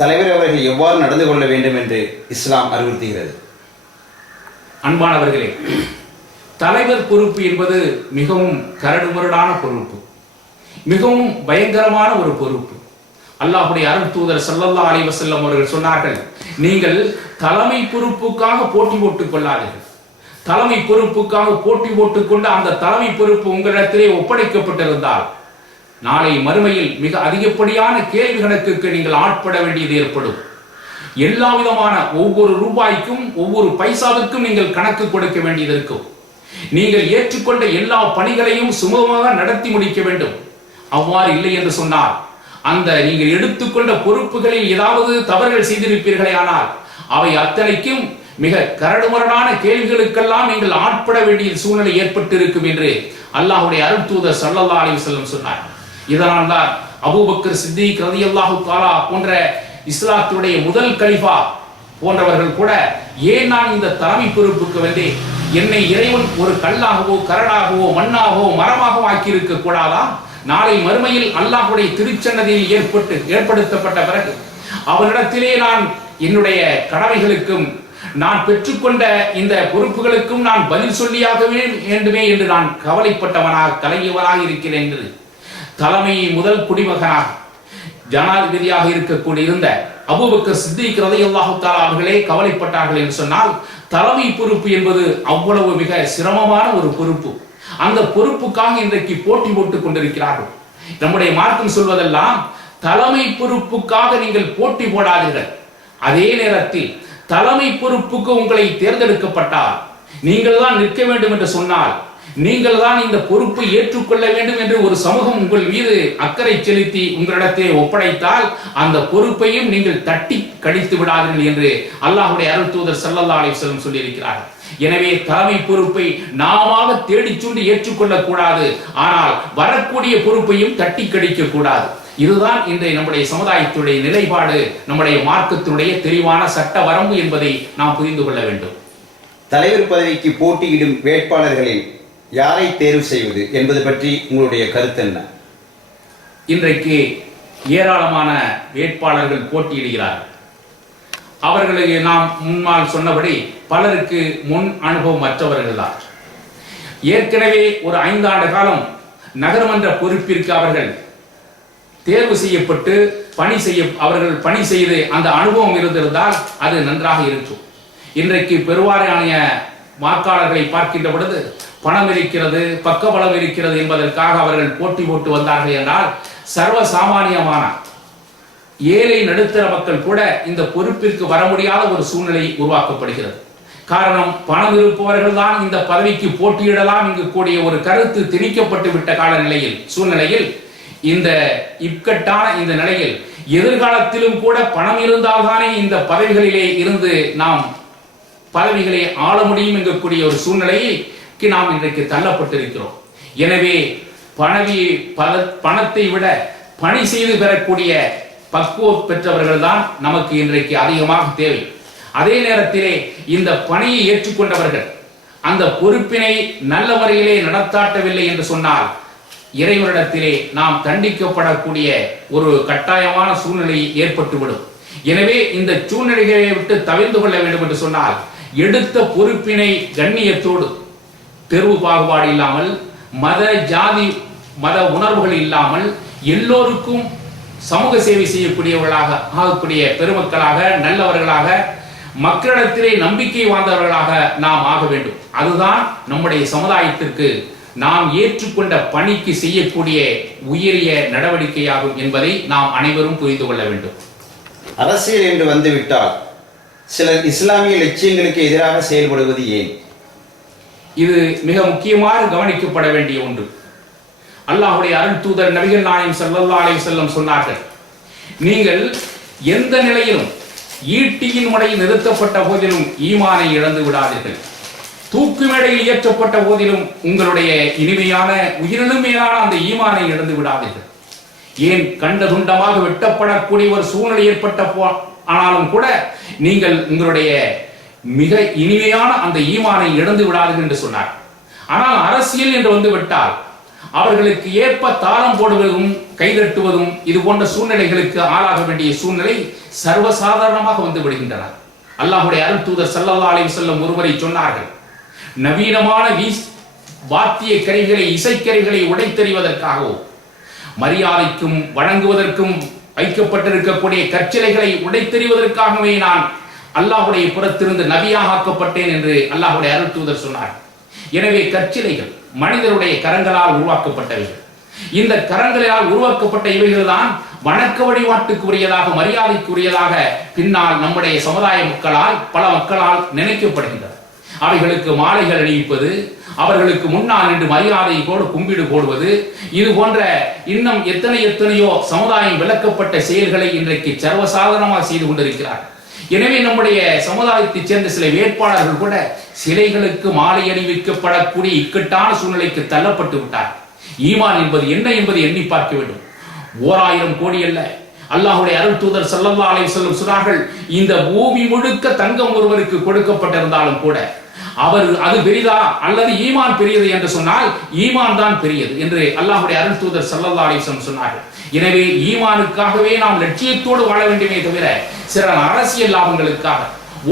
தலைவர் அவர்கள் எவ்வாறு நடந்து கொள்ள வேண்டும் என்று இஸ்லாம் அறிவுறுத்துகிறது? அன்பானவர்களே, தலைவர் பொறுப்பு என்பது மிகவும் கரடுமுரடான பொறுப்பு, மிகவும் பயங்கரமான ஒரு பொறுப்பு. அல்லாஹ்வுடைய அருள் தூதர் ஸல்லல்லாஹு அலைஹி வஸல்லம் அவர்கள் சொன்னார்கள், நீங்கள் தலைமை பொறுப்புக்காக போட்டி போட்டுக் கொள்ளாதீர்கள். தலைமை பொறுப்புக்காக போட்டி போட்டுக் கொண்டு அந்த தலைமை பொறுப்பு உங்களிடத்திலே ஒப்படைக்கப்பட்டிருந்தால் நாளை மறுமையில் மிக அதிகப்படியான கேள்வி கணக்குக்கு நீங்கள் ஆட்பட வேண்டியது ஏற்படும். எல்லா விதமான ஒவ்வொரு ரூபாய்க்கும் ஒவ்வொரு பைசாவிற்கும் நீங்கள் கணக்கு கொடுக்க வேண்டியது இருக்கும். நீங்கள் ஏற்றுக்கொண்ட எல்லா பணிகளையும் சுமூகமாக நடத்தி முடிக்க வேண்டும். அவ்வாறு இல்லை என்று சொன்னால் அந்த நீங்கள் எடுத்துக்கொண்ட பொறுப்புகளில் ஏதாவது தவறுகள் செய்திருப்பீர்களே ஆனால் அவை அத்தனைக்கும் மிக கரடுமுரடான கேள்விகளுக்கெல்லாம் நீங்கள் ஆட்பட வேண்டிய சூழ்நிலை ஏற்பட்டிருக்கும் என்று அல்லாஹ்வுடைய அருள் தூதர் ஸல்லல்லாஹு அலைஹி வஸல்லம் சொன்னார். இதனால் தான் அபூபக்கர் சித்திக் ரலியல்லாஹு தஆலா போன்ற இஸ்லாத்துடைய முதல் கலிஃபா போன்றவர்கள் கூட, ஏன் நான் இந்த தலைமை பொறுப்புக்கு வந்தேன், என்னை இறைவன் ஒரு கல்லாகவோ கரடாகவோ மண்ணாகவோ மரமாகவோ ஆக்கியிருக்க கூடாதா? நாளை மறுமையில் அல்லாஹ்வுடைய திருச்சன்னதியில் ஏற்படுத்தப்பட்ட பிறகு அவனிடத்திலே நான் என்னுடைய கடமைகளுக்கும் நான் பெற்றுக்கொண்ட இந்த பொறுப்புகளுக்கும் நான் பதில் சொல்லியாக வேண்டுமே என்று நான் கவலைப்பட்டவனாக கலங்கியவனாக இருக்கிறேன் என்று தலைமை முதல் குடிமகனாக ஜனாதிபதியாக இருக்கக்கூடிய இருந்த அபூபக்கர் சித்திக் ரலியல்லாஹு தஆலா அவர்களே கவலைப்பட்டார்கள் என்று சொன்னால், தலைமை பொறுப்பு என்பது அவ்வளவு மிக சிரமமான ஒரு பொறுப்பு. அந்த பொறுப்புக்காக இன்றைக்கு போட்டி போட்டுக் கொண்டிருக்கிறார்கள். நம்முடைய மார்க்கம் சொல்வதெல்லாம் தலைமை பொறுப்புக்காக நீங்கள் போட்டி போடாதீர்கள். அதே நேரத்தில் தலைமை பொறுப்புக்கு உங்களை தேர்ந்தெடுக்கப்பட்டால் நீங்கள் தான் நிற்க வேண்டும் என்று சொன்னால், நீங்கள் தான் இந்த பொறுப்பை ஏற்றுக்கொள்ள வேண்டும் என்று ஒரு சமூகம் உங்கள் மீது அக்கறை செலுத்தி உங்களிடத்தை ஒப்படைத்தால் அந்த பொறுப்பையும் நீங்கள் தட்டி கழித்து விடாதீர்கள் என்று அல்லாஹ்வுடைய அருள் தூதர் ஸல்லல்லாஹு அலைஹி வஸல்லம் சொல்லியிருக்கிறார்கள். எனவே தலைமை பொறுப்பை நாம தேடிச் சொல்லி ஏற்றுக்கொள்ளக் கூடாது, ஆனால் வரக்கூடிய பொறுப்பையும் தட்டி கழிக்க கூடாது. இதுதான் இன்றைய நம்முடைய சமுதாயத்துடைய நிலைப்பாடு, நம்முடைய மார்க்கத்தினுடைய தெளிவான சட்ட வரம்பு என்பதை நாம் புரிந்து கொள்ள வேண்டும். தலைவர் பதவிக்கு போட்டியிடும் வேட்பாளர்களில் யாரை தேர்வு செய்வது என்பது பற்றி உங்களுடைய கருத்து என்ன? இன்றைக்கு ஏராளமான வேட்பாளர்கள் போட்டியிடுகிறார்கள். அவர்களுக்கு நாம் முன்னால் சொன்னபடி பலருக்கு முன் அனுபவம் மற்றவர்கள் தான். ஏற்கனவே ஒரு 5 ஆண்டு காலம் நகரமன்ற பொறுப்பிற்கு அவர்கள் தேர்வு செய்யப்பட்டு அவர்கள் பணி செய்து அந்த அனுபவம் இருந்திருந்தால் அது நன்றாக இருக்கும். இன்றைக்கு பெருவாரியான வாக்காளர்களை பார்க்கின்ற பொழுது பணம் இருக்கிறது, பக்கபலம் இருக்கிறது என்பதற்காக அவர்கள் போட்டி போட்டு வந்தார்கள் என்றால் சர்வ சாமானியமான ஏழை நடுத்தர மக்கள் கூட இந்த பொறுப்பிற்கு வர முடியாத ஒரு சூழ்நிலை உருவாக்கப்படுகிறது. காரணம், பணம் இருப்பவர்கள் தான் இந்த பதவிக்கு போட்டியிடலாம் என்று கூடிய ஒரு கருத்து திணிக்கப்பட்டு விட்ட சூழ்நிலையில் இந்த இக்கட்டான இந்த நிலையில் எதிர்காலத்திலும் கூட பணம் இருந்தால்தானே இந்த பதவிகளிலே இருந்து நாம் பதவிகளை ஆள முடியும் என்கக்கூடிய ஒரு சூழ்நிலைக்கு நாம் இன்றைக்கு தள்ளப்பட்டிருக்கிறோம். எனவே பணத்தை விட பணி செய்து பெறக்கூடிய பக்குவம் பெற்றவர்கள் தான் நமக்கு இன்றைக்கு அதிகமாக தேவை. அதே நேரத்திலே இந்த பணியை ஏற்றுக்கொண்டவர்கள் அந்த பொறுப்பினை நல்ல முறையிலே நடத்தாட்டவில்லை என்று சொன்னால் இறைவனிடத்திலே நாம் தண்டிக்கப்படக்கூடிய ஒரு கட்டாயமான சூழ்நிலை ஏற்பட்டுவிடும். எனவே இந்த சூழ்நிலைகளை விட்டு தவிர்த்து கொள்ள வேண்டும் என்று சொன்னால் எடுத்த பொறுப்பினை கண்ணியத்தோடு, தெருவு பாகுபாடு இல்லாமல், மத ஜாதி மத உணர்வுகள் இல்லாமல் எல்லோருக்கும் சமூக சேவை செய்யக்கூடியவர்களாக ஆகக்கூடிய பெருமக்களாக, நல்லவர்களாக, மக்களிடத்திலே நம்பிக்கை வாழ்ந்தவர்களாக நாம் ஆக வேண்டும். அதுதான் நம்முடைய சமுதாயத்திற்கு நாம் ஏற்றுக்கொண்ட பணிக்கு செய்யக்கூடிய உயரிய நடவடிக்கையாகும் என்பதை நாம் அனைவரும் புரிந்து கொள்ள வேண்டும். அரசியல் என்று வந்துவிட்டால் சிலர் இஸ்லாமிய லட்சியங்களுக்கு எதிராக செயல்படுவது ஏன்? இது மிக முக்கியமாக கவனிக்கப்பட வேண்டிய ஒன்று. அல்லாஹ்வுடைய அருள் தூதர் நபிகள் நாயகம் ஸல்லல்லாஹு அலைஹி வஸல்லம் சொன்னார்கள், நீங்கள் எந்த நிலையிலும் ஈட்டியின் முனையில் நிறுத்தப்பட்ட போதிலும் ஈமானை இழந்து விடாதீர்கள். தூக்கு மேடையில் இயற்றப்பட்ட போதிலும் உங்களுடைய இனிமையான உயிரினும் மேலான அந்த ஈமானை இழந்து விடாதீர்கள். ஏன் கண்ட துண்டமாக வெட்டப்படக்கூடிய ஒரு சூழ்நிலை ஏற்பட்ட ஆனாலும் கூட நீங்கள் உங்களுடைய மிக இனிமையான அந்த ஈமானை இழந்து விடாதீர்கள் என்று சொன்னார். ஆனால் அரசியல் என்று வந்து விட்டால் அவர்களுக்கு ஏற்ப தாளம் போடுவதும் கைதட்டுவதும் இது போன்ற சூழ்நிலைகளுக்கு ஆளாக வேண்டிய சூழ்நிலை சர்வசாதாரணமாக வந்து விடுகின்றன. அல்லாஹ்வுடைய அருள் தூதர் ஸல்லல்லாஹு அலைஹி வஸல்லம் ஒருவரை சொன்னார்கள், நவீனமான வாத்திய கருவிகளை, இசைக்கருவிகளை உடைத்தெறிவதற்காகவும் மரியாதைக்கும் வணங்குவதற்கும் வைக்கப்பட்டிருக்கக்கூடிய கற்சிலைகளை உடைத்தெறிவதற்காகவே நான் அல்லாஹ்வுடைய புறத்திலிருந்து நபியாக ஆக்கப்பட்டேன் என்று அல்லாஹ்வுடைய அருள் தூதர் சொன்னார். எனவே கற்சிலைகள் மனிதருடைய கரங்களால் உருவாக்கப்பட்டவைகள். இந்த கரங்களால் உருவாக்கப்பட்ட இவைகள் தான் வணக்க வழிபாட்டுக்கு உரியதாக, மரியாதைக்கு உரியதாக பின்னால் நம்முடைய சமுதாய மக்களால், பல மக்களால் நினைக்கப்படுகின்றன. அவைகளுக்கு மாலைகள் அணிவிப்பது, அவர்களுக்கு முன்னால் நின்று மரியாதையோடு கும்பிடு போடுவது, இது போன்ற இன்னும் எத்தனையோ சமுதாயம் விளக்கப்பட்ட செயல்களை இன்றைக்கு சர்வசாதாரணமாக செய்து கொண்டிருக்கிறார். எனவே நம்முடைய சமுதாயத்தைச் சேர்ந்த சில வேட்பாளர்கள் கூட சிலைகளுக்கு மாலை அணிவிக்கப்படக்கூடிய இக்கட்டான சூழ்நிலைக்கு தள்ளப்பட்டு விட்டார். ஈமான் என்பது என்ன என்பதை எண்ணி பார்க்க வேண்டும். 1000 கோடி அல்ல, அல்லாஹ்வுடைய அருள் தூதர் ஸல்லல்லாஹு அலைஹி வஸல்லம் சொன்னார்கள், இந்த பூமி முழுக்க தங்கம் ஒருவருக்கு கொடுக்கப்பட்டிருந்தாலும் கூட அது பெரிதா அல்லது ஈமான் பெரியது என்று சொன்னால் ஈமான் தான் பெரியது என்று அல்லாஹ்வுடைய அருள் தூதர் ஸல்லல்லாஹு அலைஹி வஸல்லம் சொன்னார்கள். எனவே ஈமானுக்காகவே நாம் லட்சியத்தோடு வாழ வேண்டுமே தவிர சில அரசியல் லாபங்களுக்காக,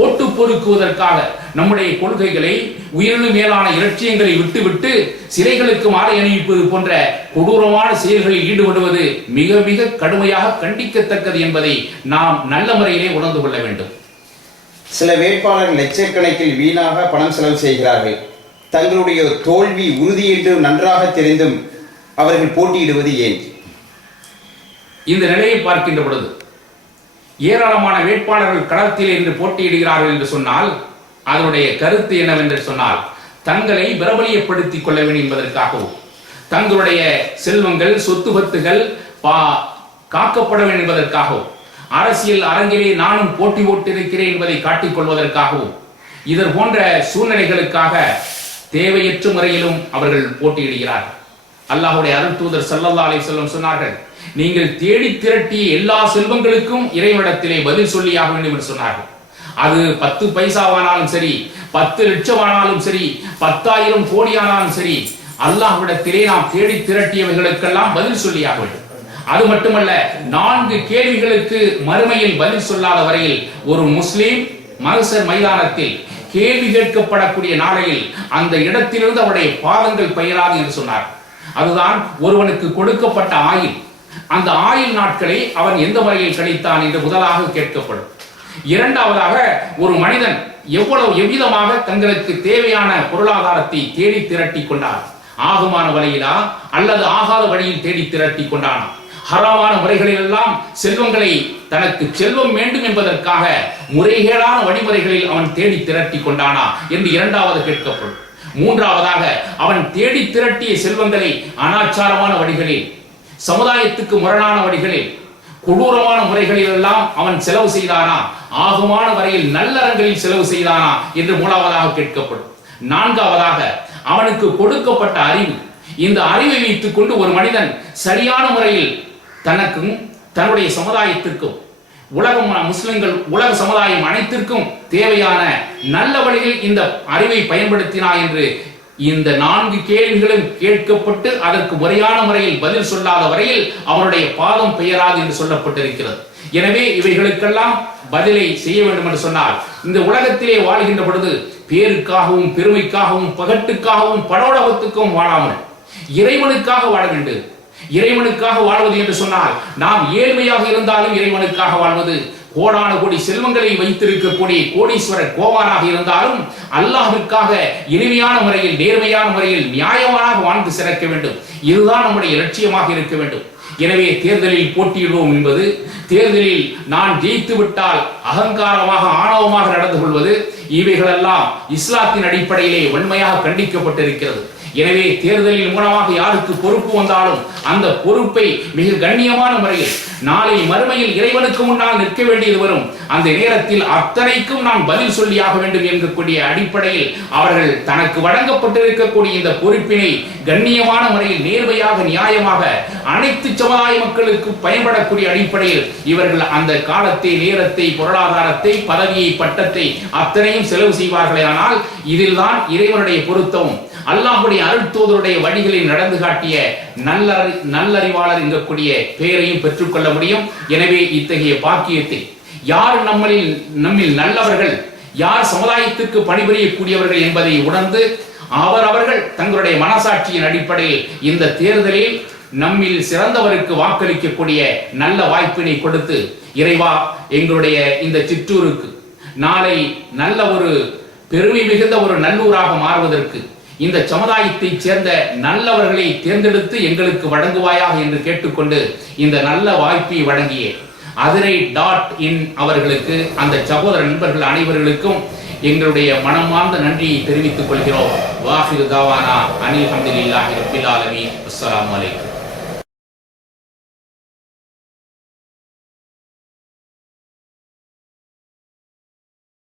ஓட்டு பொறுக்குவதற்காக நம்முடைய கொள்கைகளை, உயிரினும் மேலான இலட்சியங்களை விட்டுவிட்டு சிலைகளுக்கு மாலை அணிவிப்பது போன்ற கொடூரமான செயல்களில் ஈடுபடுவது மிக மிக கடுமையாக கண்டிக்கத்தக்கது என்பதை நாம் நல்ல முறையிலே உணர்ந்து கொள்ள வேண்டும். சில வேட்பாளர்கள் லட்சக்கணக்கில் வீணாக பணம் செலவு செய்கிறார்கள். தங்களுடைய தோல்வி உறுதி என்று நன்றாக தெரிந்தும் அவர்கள் போட்டியிடுவது ஏன்? இந்த நிலையை பார்க்கின்ற பொழுது ஏராளமான வேட்பாளர்கள் களத்தில் என்று போட்டியிடுகிறார்கள் என்று சொன்னால் அதனுடைய கருத்து என்னவென்று சொன்னால், தங்களை பிரபலியப்படுத்திக் கொள்ள வேண்டும் என்பதற்காகவும், தங்களுடைய செல்வங்கள், சொத்து பத்துகள் காக்கப்பட வேண்டும் என்பதற்காகவும், அரசியல் அரங்கிலே நானும் போட்டி போட்டிருக்கிறேன் என்பதை காட்டிக் கொள்வதற்காகவும், இதர் போன்ற சூழ்நிலைகளுக்காக தேவையற்ற முறையிலும் அவர்கள் போட்டியிடுகிறார்கள். அல்லாஹ்வுடைய அருள் தூதர் ஸல்லல்லாஹு அலைஹி வஸல்லம் சொன்னார்கள், நீங்கள் தேடி திரட்டிய எல்லா செல்வங்களுக்கும் இறைவனிடத்திலே பதில் சொல்லியாக வேண்டும் என்று சொன்னார்கள். அது 10 பைசாவானாலும் சரி, 10 லட்சமானாலும் சரி, 10,000 கோடியானாலும் சரி, அல்லாஹ்விடத்திலே நாம் தேடி திரட்டியவைகளுக்கெல்லாம் பதில் சொல்லியாக வேண்டும். அது மட்டுமல்ல, 4 கேள்விகளுக்கு மறுமையில் பதில் சொல்லாத வரையில் ஒரு முஸ்லிம் மஹ்ஷர் மைதானத்தில் கேள்வி கேட்கப்படக்கூடிய நாளையில் அந்த இடத்திலிருந்து அவருடைய பாதங்கள் பெயராது என்று சொன்னார். அதுதான் ஒருவனுக்கு கொடுக்கப்பட்ட ஆயுள், அந்த ஆயுள் நாட்களை அவன் எந்த முறையில் கழித்தான் என்று முதலாக கேட்கப்படும். இரண்டாவதாக, ஒரு மனிதன் எவ்விதமாக தங்களுக்கு தேவையான பொருளாதாரத்தை தேடி திரட்டி கொண்டான், ஆகுமான வழியிலா அல்லது ஆகாத வழியில் தேடி திரட்டி கொண்டான், ஹராமான முறைகளில் எல்லாம் செல்வங்களை தனக்கு செல்வம் வேண்டும் என்பதற்காக முறைகேடான வழிமுறைகளில் அவன் தேடி திரட்டி கொண்டானா என்று இரண்டாவது கேட்கப்படும். மூன்றாவதாக, அவன் தேடி திரட்டிய செல்வங்களை அனாச்சாரமான வழிகளில், சமுதாயத்துக்கு முரணான வழிகளில், கொடூரமான முறைகளில் எல்லாம் அவன் செலவு செய்தானா, ஆகுமான வரையில் நல்லறங்களில் செலவு செய்தானா என்று மூணாவதாக கேட்கப்படும். நான்காவதாக, அவனுக்கு கொடுக்கப்பட்ட அறிவு, இந்த அறிவை வைத்துக் கொண்டு ஒரு மனிதன் சரியான முறையில் தனக்கும் தன்னுடைய சமுதாயத்திற்கும், முஸ்லிம்கள் உலக சமுதாயம் அனைத்திற்கும் தேவையான நல்ல வழியில் இந்த அறிவை பயன்படுத்தினா என்று இந்த 4 கேள்விகளும் கேட்கப்பட்டு அதற்கு முறையான முறையில் பதில் சொல்லாத வரையில் அவனுடைய பாதம் பெயராது என்று சொல்லப்பட்டிருக்கிறது. எனவே இவைகளுக்கெல்லாம் பதிலை செய்ய வேண்டும் என்று சொன்னால், இந்த உலகத்திலே வாழ்கின்ற பொழுது பேருக்காகவும், பெருமைக்காகவும், பகட்டுக்காகவும், படோடகத்துக்கும் வாழாமல் இறைவனுக்காக வாழ வேண்டும். இறைவனுக்காக வாழ்வது என்று சொன்னால், நாம் ஏழ்மையாக இருந்தாலும் இறைவனுக்காக வாழ்வது, கோடான கோடி செல்வங்களை வைத்திருக்கக்கூடிய கோடீஸ்வரர் கோவானாக இருந்தாலும் அல்லாஹ்விற்காக இனிமையான முறையில், நேர்மையான முறையில், நியாயமாக வாழ்ந்து சிறக்க வேண்டும். இதுதான் நம்முடைய லட்சியமாக இருக்க வேண்டும். எனவே தேர்தலில் போட்டியிடுவோம் என்பது, தேர்தலில் நான் ஜெயித்து விட்டால் அகங்காரமாக, ஆணவமாக நடந்து கொள்வது, இவைகளெல்லாம் இஸ்லாத்தின் அடிப்படையிலே வன்மையாக கண்டிக்கப்பட்டிருக்கிறது. எனவே தேர்தலின் மூலமாக யாருக்கு பொறுப்பு வந்தாலும் அந்த பொறுப்பை மிக கண்ணியமான முறையில் நாளை மறுமையில் இறைவனுக்கு முன்னால் நிற்க வேண்டியது வரும். அந்த நேரத்தில் அத்தனைக்கும் நாம் பதில் சொல்லியாக வேண்டும் என்கக்கூடிய அடிப்படையில் அவர்கள் தனக்கு வழங்கப்பட்டிருக்கக்கூடிய இந்த பொறுப்பினை கண்ணியமான முறையில், நேர்மையாக, நியாயமாக அனைத்து சமுதாய மக்களுக்கு பயன்படக்கூடிய அடிப்படையில் இவர்கள் அந்த காலத்தை, நேரத்தை, பொருளாதாரத்தை, பதவியை, பட்டத்தை அத்தனையும் செலவு செய்வார்களே. ஆனால் இதில் தான் இறைவனுடைய பொருத்தமும் அல்லாஹ்வுடைய அருள் தூதருடைய வழிகளில் நடந்து காட்டிய நல்லறிவாளர் என்கக்கூடிய பெயரையும் பெற்றுக்கொள்ள முடியும். எனவே இத்தகைய பாக்கியத்தை யார் நம்மில் நல்லவர்கள், யார் சமுதாயத்திற்கு பணிபுரியக்கூடியவர்கள் என்பதை உணர்ந்து அவர்கள் தங்களுடைய மனசாட்சியின் அடிப்படையில் இந்த தேர்தலில் நம்மில் சிறந்தவருக்கு வாக்களிக்கக்கூடிய நல்ல வாய்ப்பினை கொடுத்து, இறைவா எங்களுடைய இந்த சிற்றூருக்கு நாளை நல்ல ஒரு பெருமை மிகுந்த ஒரு நல்லூராக மாறுவதற்கு இந்த சமுதாயத்தை சேர்ந்த நல்லவர்களை தேர்ந்தெடுத்து எங்களுக்கு வழங்குவாயாக என்று கேட்டுக்கொண்டு இந்த நல்ல வாய்ப்பை வழங்கிய Azrai.in அவர்களுக்கு, அந்த சகோதர நண்பர்கள் அனைவர்களுக்கும் எங்களுடைய மனமார்ந்த நன்றியை தெரிவித்துக் கொள்கிறோம். வாஹிரு தாவானா அனில் ஹம்துலில்லாஹி ரப்பில் ஆலமீன். அஸ்ஸலாமு அலைக்கும்.